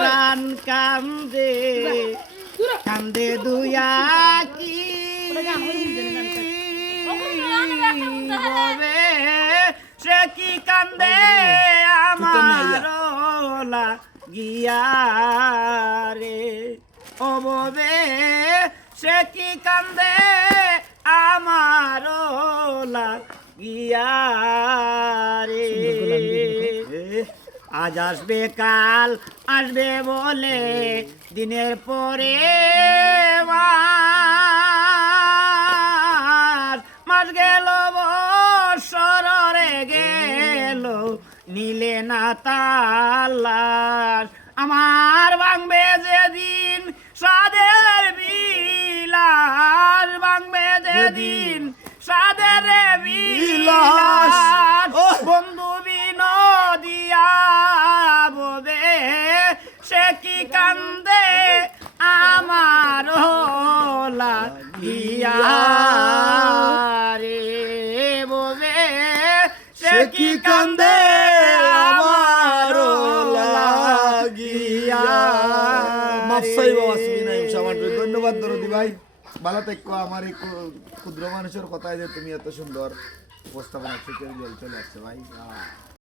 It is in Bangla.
প্রাণ কান্দে কান্দে দুয়া কি ববে সে কি কান্দে আমার লাগিয়া রে ও ববে সে কি কান্দে আমার লাগিয়া রে আজ আসবে কাল আসবে বলে দিনের পরে মাস গেল বৎসর রে গেল নিলে না তালাশ আমার ভাঙবে যেদিন সাদের বিলাস ভাঙবে যেদিন সাদের বিলাস বন্ধু বিনোদিয়া ববে সে কি কান্দে আমার লাগিয়া রে ববে সে কি কান্দে আমার লাগিয়া মাফসাই বাবা সুবিনাই সমাজ ধন্যবাদ দরদি ভাই ভালো থেকো আমার এই ক্ষুদ্র মানুষের কথায় যে তুমি এত সুন্দর উপস্থাপনা চলে আসছে ভাই।